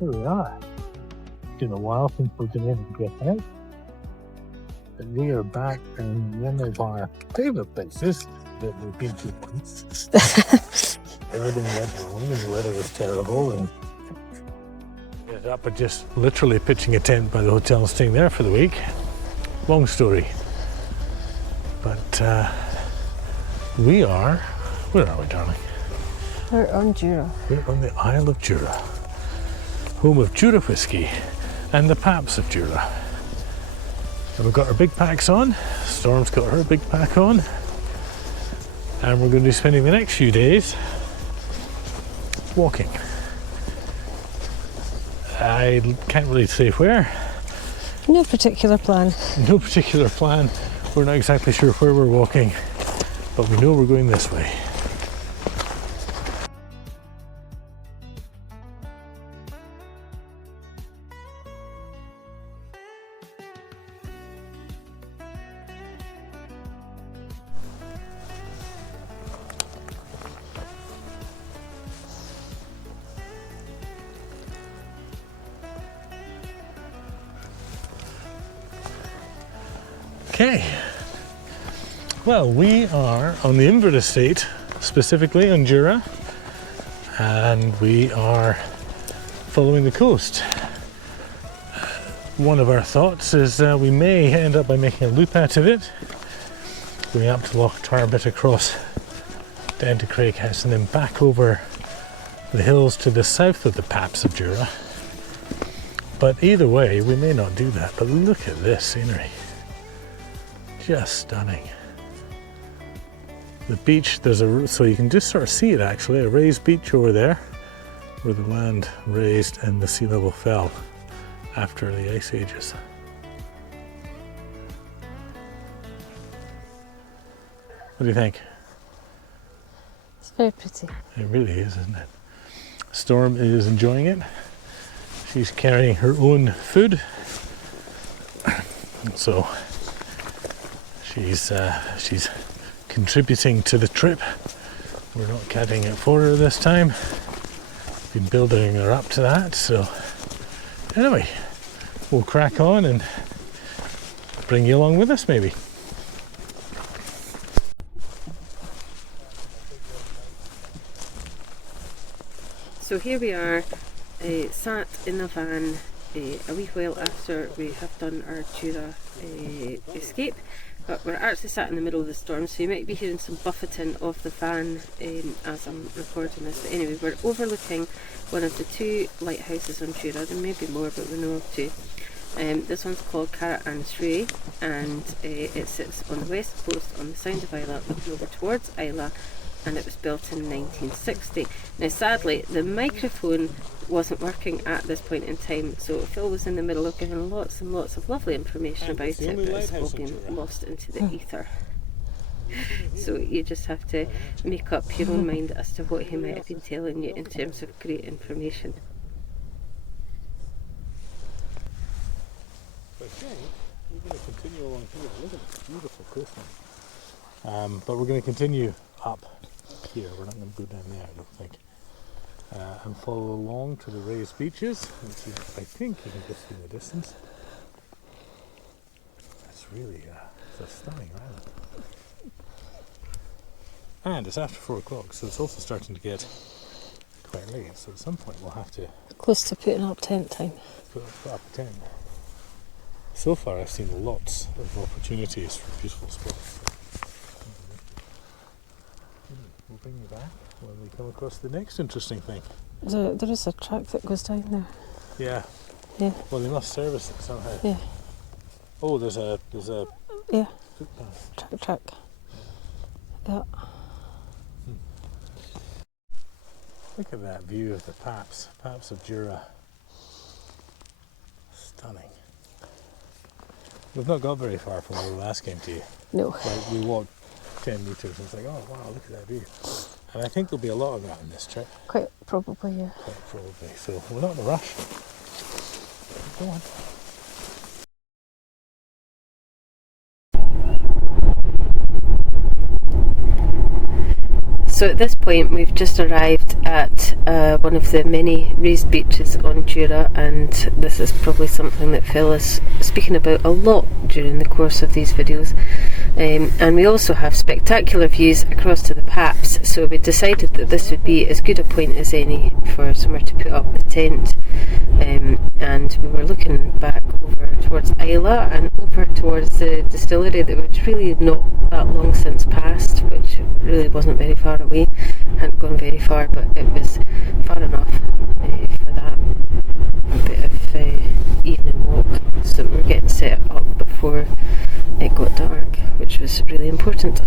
here we are. It's been a while since we've been able to get out. But we are back in one of our favourite places that we've been to once. Everything went wrong and the weather was terrible, and we ended up at just literally pitching a tent by the hotel and staying there for the week. Long story. But we are, where are we, darling? We're on Jura. We're on the Isle of Jura, home of Jura whiskey and the Paps of Jura. And we've got our big packs on. Storm's got her big pack on. And we're going to be spending the next few days walking. I can't really say where. No particular plan. No particular plan. We're not exactly sure where we're walking, but we know we're going this way. Okay, well, we are on the Invert estate, specifically on Jura, and we are following the coast. One of our thoughts is we may end up by making a loop out of it, going up to Loch Tarbet, across down to Craighouse, and then back over the hills to the south of the Paps of Jura. But either way, we may not do that. But look at this scenery. Just stunning. The beach, so you can just sort of see it actually, a raised beach over there where the land raised and the sea level fell after the ice ages. What do you think? It's very pretty. It really is, isn't it? Storm is enjoying it. She's carrying her own food. So she's contributing to the trip. We're not cutting it for her this time. Been building her up to that, so anyway, we'll crack on and bring you along with us maybe. So here we are, sat in the van a wee while after we have done our Jura escape. But we're actually sat in the middle of the storm, so you might be hearing some buffeting of the van as I'm recording this. But anyway, we're overlooking one of the two lighthouses on Jura. There may be more, but we know of two. This one's called Cara an Shré, and it sits on the west coast on the Sound of Islay, looking over towards Islay, and it was built in 1960. Now sadly, the microphone wasn't working at this point in time, so Phil was in the middle of giving lots and lots of lovely information about it, but it's all been lost into the ether. So you just have to make up your own mind as to what he might have been telling you in terms of great information. I think we're going to continue along here. Look at this beautiful coastline. But we're going to continue up here. We're not going to go down there, I don't think. And follow along to the raised beaches, which I think you can just see in the distance. It's really it's a stunning island. And it's after 4 o'clock, so it's also starting to get quite late. So at some point we'll have to Close to putting up tent time. put up a tent. So far I've seen lots of opportunities for beautiful spots. We'll bring you back when we come across the next interesting thing. There is a track that goes down there. Yeah. Yeah. Well, they must service it somehow. Yeah. Oh, there's a Yeah. footpath. Track. Yeah. Look at that view of the Paps of Jura. Stunning. We've not got very far from where we last came to you. No. Like, we walked 10 metres and it's like, oh wow, look at that view. And I think there'll be a lot of that in this trip. Quite probably, yeah. Quite probably. So we're not in a rush. Go on. So at this point we've just arrived at one of the many raised beaches on Jura, and this is probably something that Phil is speaking about a lot during the course of these videos. And we also have spectacular views across to the Paps, so we decided that this would be as good a point as any for somewhere to put up the tent. And we were looking back over towards Isle and over towards the distillery that we'd really not that long since passed, which really wasn't very far away, hadn't gone very far, but it was far enough for that bit of evening walk, so we were getting set up before it got dark, which was really important.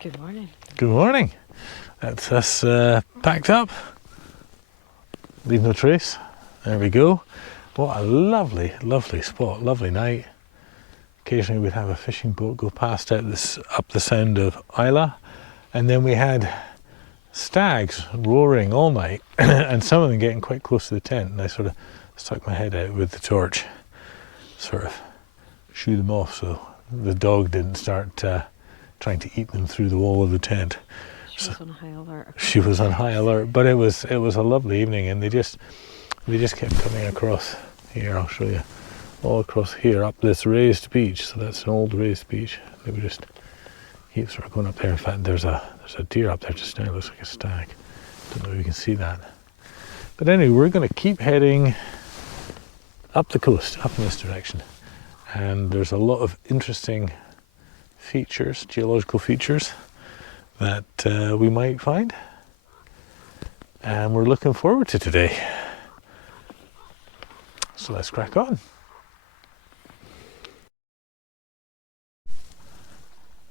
Good morning. Good morning. That's us packed up. Leave no trace. There we go. What a lovely, lovely spot. Lovely night. Occasionally we'd have a fishing boat go past up the sound of Isla, and then we had stags roaring all night and some of them getting quite close to the tent, and I sort of stuck my head out with the torch, sort of shoo them off so the dog didn't start trying to eat them through the wall of the tent. She was on high alert. She was on high alert, but it was a lovely evening, and they just kept coming across here. I'll show you, all across here up this raised beach. So that's an old raised beach. They were just keep sort of going up there. In fact, there's a deer up there just now. It looks like a stag. Don't know if you can see that. But anyway, we're going to keep heading up the coast, up in this direction, and there's a lot of interesting features, geological features that we might find, and we're looking forward to today. So let's crack on.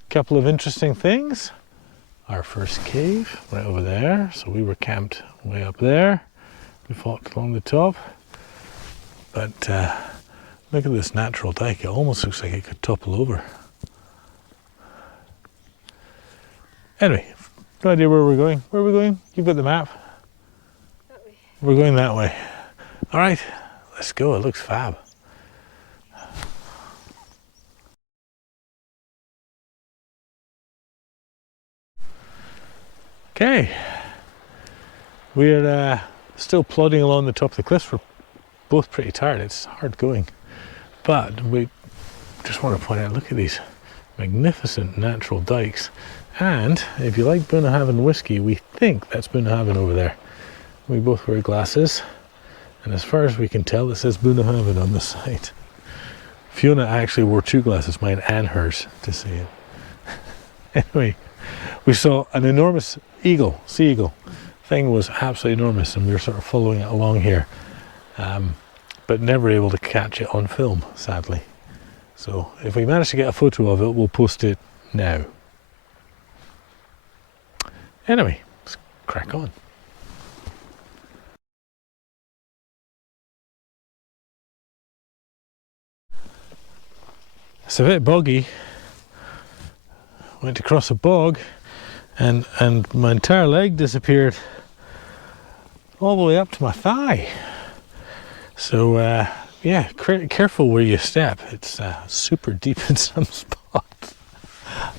Couple of interesting things. Our first cave right over there, so we were camped way up there. We walked along the top, but look at this natural dike. It almost looks like it could topple over. Anyway, no idea where we're going. Where are we going? You've got the map. That way. We're going that way. All right, let's go. It looks fab. Okay, we're still plodding along the top of the cliffs. We're both pretty tired. It's hard going, but we just want to point out, look at these magnificent natural dikes. And if you like Bunnahabhain whiskey, we think that's Bunnahabhain over there. We both wear glasses, and as far as we can tell, it says Bunnahabhain on the side. Fiona actually wore two glasses, mine and hers, to see it. Anyway, we saw an enormous eagle, sea eagle. Thing was absolutely enormous, and we were sort of following it along here, but never able to catch it on film, sadly. So if we manage to get a photo of it, we'll post it now. Anyway, let's crack on. It's a bit boggy. Went to cross a bog and my entire leg disappeared all the way up to my thigh. So yeah, careful where you step. It's super deep in some spots.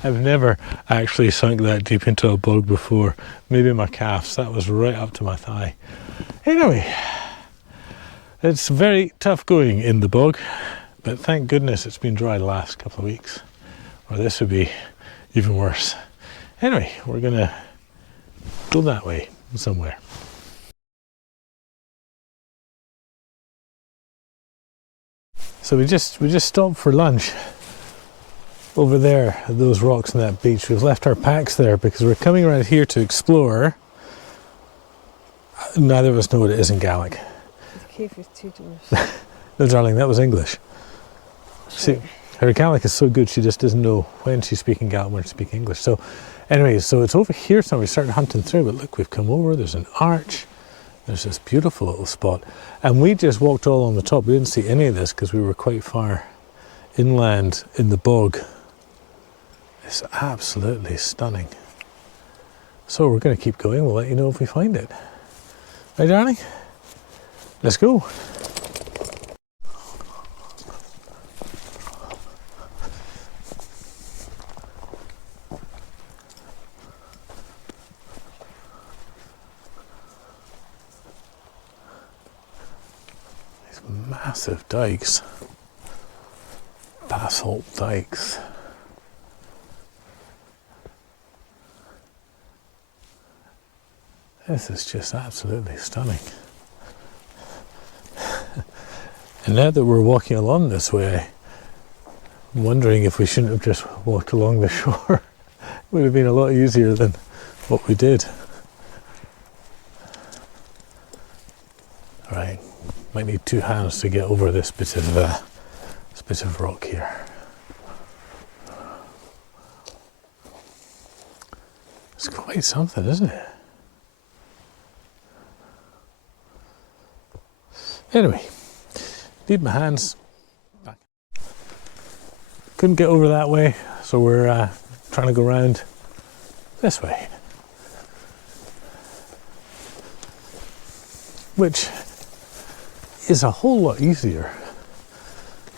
I've never actually sunk that deep into a bog before. Maybe my calves. That was right up to my thigh. Anyway, it's very tough going in the bog, but thank goodness it's been dry the last couple of weeks, or this would be even worse. Anyway, we're gonna go that way somewhere. So we just stopped for lunch over there at those rocks on that beach. We've left our packs there because we're coming around here to explore. Neither of us know what it is in Gaelic. The cave with 2 doors. No, darling, that was English. See, her Gaelic is so good she just doesn't know when she's speaking Gaelic, when she's speaking English. So anyway, so it's over here, so we started hunting through, but look, we've come over, there's an arch, there's this beautiful little spot. And we just walked all on the top. We didn't see any of this because we were quite far inland in the bog. It's absolutely stunning. So we're going to keep going. We'll let you know if we find it. Right, darling? Let's go. These massive dikes. Basalt dikes. This is just absolutely stunning. And now that we're walking along this way, I'm wondering if we shouldn't have just walked along the shore. It would have been a lot easier than what we did. All right, might need 2 hands to get over this bit of rock here. It's quite something, isn't it? Anyway, need my hands back. Couldn't get over that way, so we're trying to go around this way. Which is a whole lot easier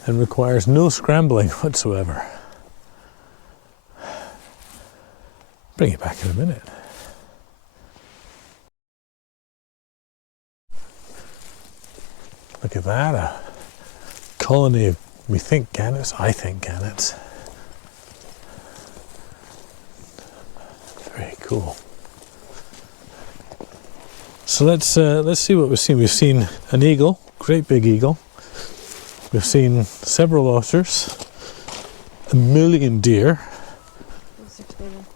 and requires no scrambling whatsoever. Bring it back in a minute. Look at that, a colony of, we think gannets, I think gannets. Very cool. So let's see what we've seen. We've seen an eagle, great big eagle. We've seen several otters, 1 million deer. What's the heron?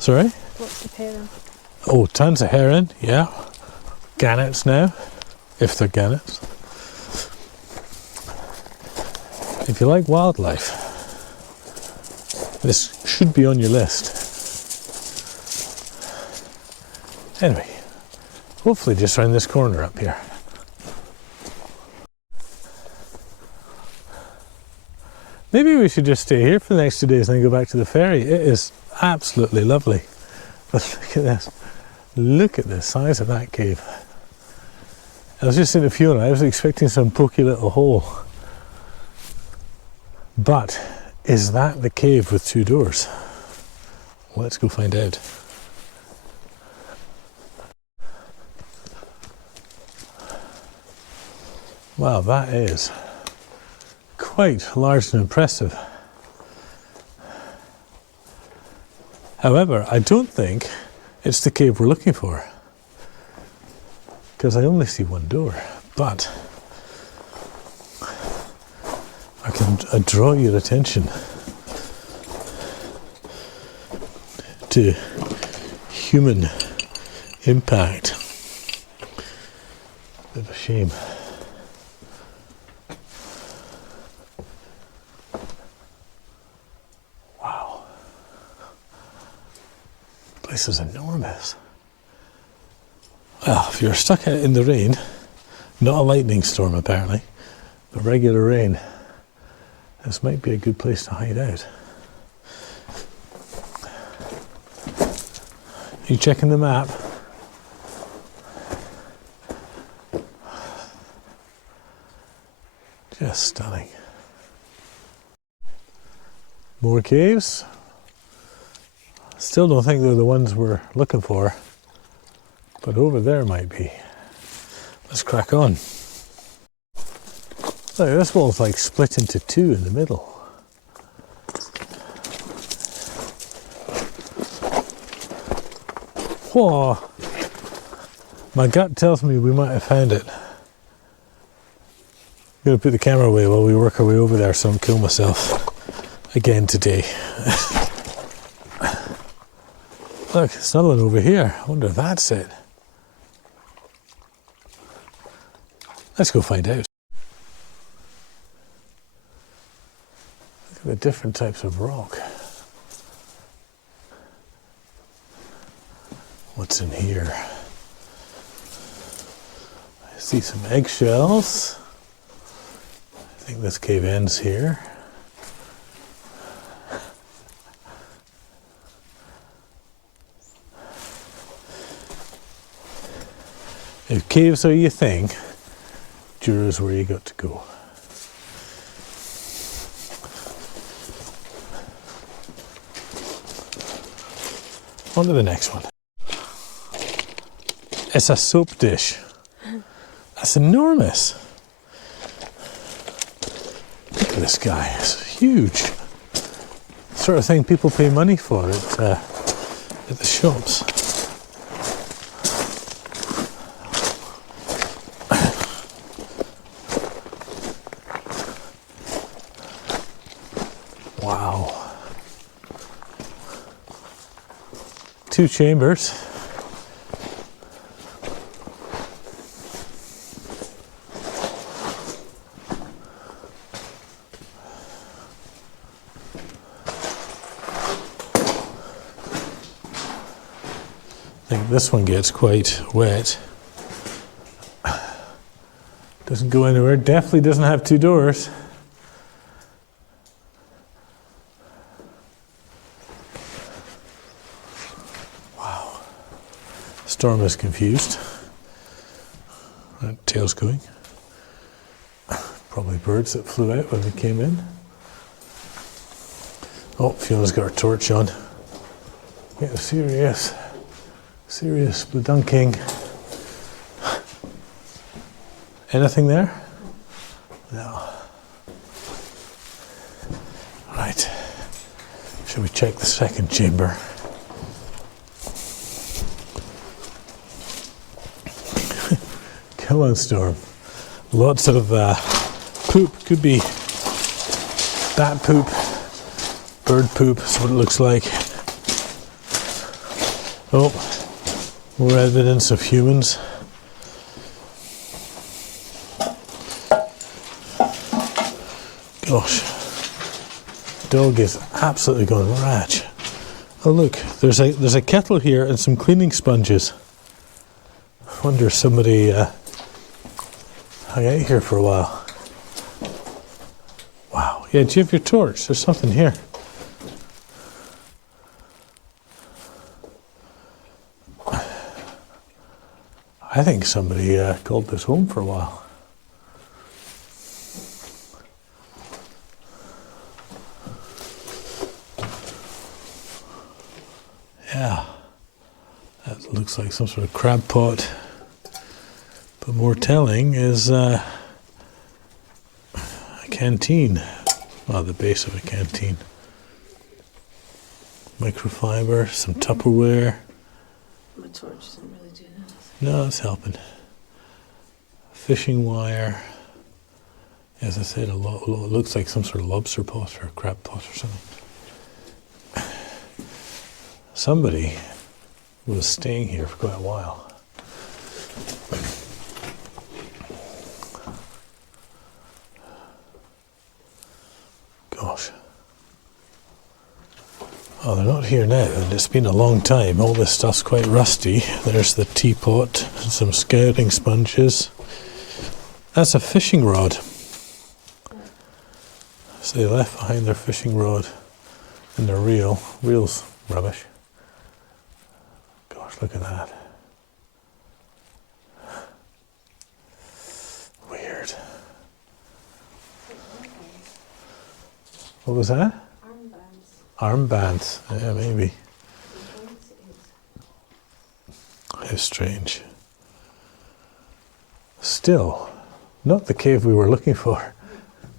Sorry? What's the heron? Oh, tons of heron, yeah. Gannets now, if they're gannets. If you like wildlife, this should be on your list. Anyway, hopefully just around this corner up here. Maybe we should just stay here for the next 2 days and then go back to the ferry. It is absolutely lovely. But look at this. Look at the size of that cave. I was just saying to Fiona, I was expecting some pokey little hole. But is that the cave with 2 doors? Let's go find out. Wow, that is quite large and impressive. However, I don't think it's the cave we're looking for, because I only see 1 door. But I can draw your attention to human impact. Bit of a shame. place is enormous. Well, if you're stuck out in the rain, not a lightning storm apparently, but regular rain, this might be a good place to hide out. You checking the map? Just stunning. More caves. Still don't think they're the ones we're looking for, but over there might be. Let's crack on. Look, this wall's like split into two in the middle. Whoa! My gut tells me we might have found it. I'm going to put the camera away while we work our way over there so I don't kill myself again today. Look, there's another one over here. I wonder if that's it. Let's go find out. Look at the different types of rock. What's in here? I see some eggshells. I think this cave ends here. If caves are your thing, Jura's where you got to go. On to the next one. It's a soap dish. That's enormous. Look at this guy, it's huge. Sort of thing people pay money for at the shops. Wow. 2 chambers. I think this one gets quite wet. Doesn't go anywhere. Definitely doesn't have 2 doors. Wow. Storm is confused. That tail's going. Probably birds that flew out when we came in. Oh, Fiona's got her torch on. Getting serious. Serious spelunking. Anything there? No. Right. Shall we check the second chamber? Come on, Storm. Lots of poop. Could be bat poop, bird poop, is what it looks like. Oh, more evidence of humans. Gosh, dog is absolutely going ratch. Oh look, there's a kettle here and some cleaning sponges. I wonder if somebody hung out here for a while. Wow, yeah, do you have your torch? There's something here. I think somebody called this home for a while. Yeah, that looks like some sort of crab pot. But more telling is a canteen. Well, the base of a canteen. Microfiber, some Tupperware. My torch doesn't really do that. No, it's helping. Fishing wire. As I said, it looks like some sort of lobster pot or a crab pot or something. Somebody was staying here for quite a while. Gosh. Oh, they're not here now, and it's been a long time. All this stuff's quite rusty. There's the teapot and some scouting sponges. That's a fishing rod. So they left behind their fishing rod and their reel. Reel's rubbish. Gosh, look at that. Weird. What was that? Armbands. Yeah, maybe. How strange. Still, not the cave we were looking for.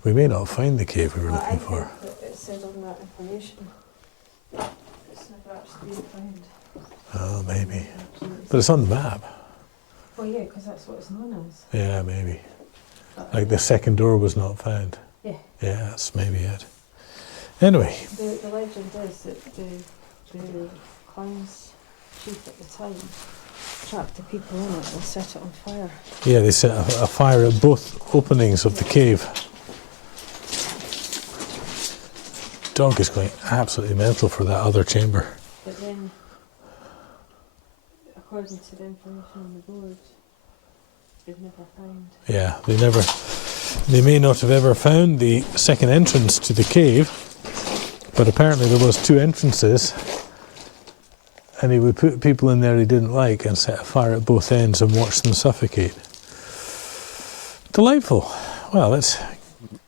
We may not find the cave we were looking for. It said on that information. It's never actually been found. Oh, maybe. But it's on the map. Well, yeah, because that's what it's known as. Yeah, maybe. Like the second door was not found. Yeah. Yeah, that's maybe it. Anyway. The legend is that the clown's chief at the time trapped the people in it and set it on fire. Yeah, they set a fire at both openings of the cave. Dog is going absolutely mental for that other chamber. But then, according to the information on the board, they've never found. Yeah, they may not have ever found the second entrance to the cave, but apparently there was two entrances, and he would put people in there he didn't like and set a fire at both ends and watch them suffocate. Delightful. Well, let's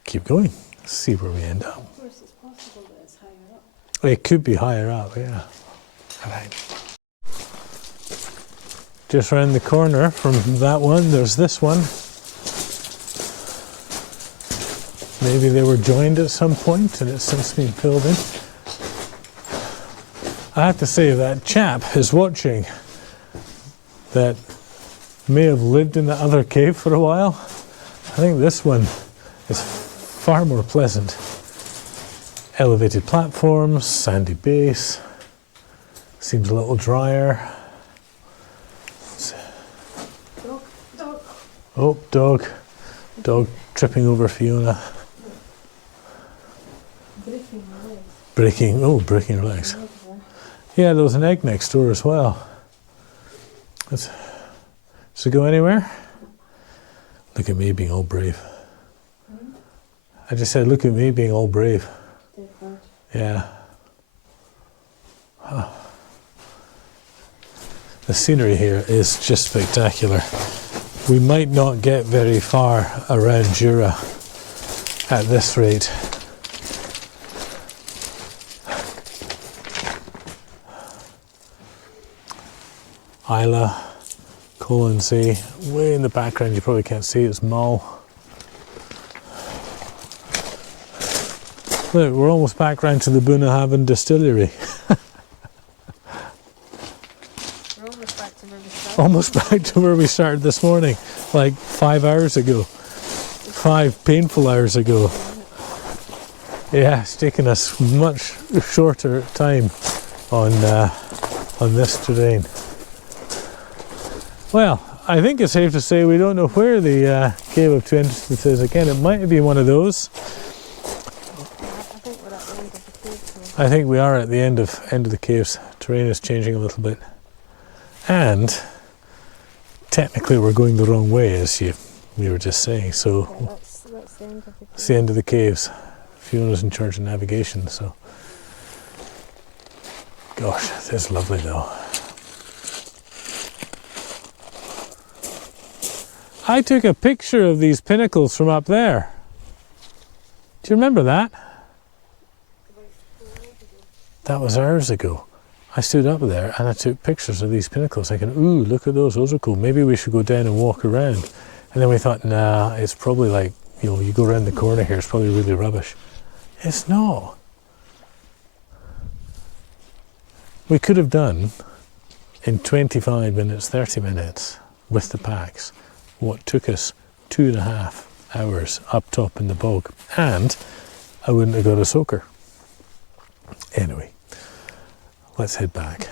keep going. Let's see where we end up. Of course, it's possible that it's higher up. It could be higher up, yeah. All right. Just round the corner from that one, there's this one. Maybe they were joined at some point and it's since been filled in. I have to say that chap is watching that may have lived in the other cave for a while. I think this one is far more pleasant. Elevated platforms, sandy base, seems a little drier. Dog. Oh, dog tripping over Fiona. Breaking her legs. Yeah, there was an egg next door as well. Does it go anywhere? Look at me being all brave. I just said, look at me being all brave. Yeah. Huh. The scenery here is just spectacular. We might not get very far around Jura at this rate. Isla, Colonsay, way in the background, you probably can't see, it's Mull. Look, we're almost back round to the Bunnahabhain distillery. We're almost back to where we started. Almost back to where we started this morning, like 5 hours ago. 5 painful hours ago. Yeah, it's taken us much shorter time on this terrain. Well, I think it's safe to say we don't know where the Cave of Two Entrances is again. It might be one of those. I think we're at the end of the cave. I think we are at the end of the caves. Terrain is changing a little bit. And technically we're going the wrong way, as we were just saying. So Yeah, that's the end of the cave. it's the end of the caves. Fiona's in charge of navigation, so. Gosh, this is lovely though. I took a picture of these pinnacles from up there. Do you remember that? That was hours ago. I stood up there and I took pictures of these pinnacles thinking, ooh, look at those are cool. Maybe we should go down and walk around. And then we thought, nah, it's probably like, you go around the corner here, it's probably really rubbish. It's not. We could have done in 25 minutes, 30 minutes with the packs what took us 2.5 hours up top in the bog, and I wouldn't have got a soaker. Anyway, let's head back.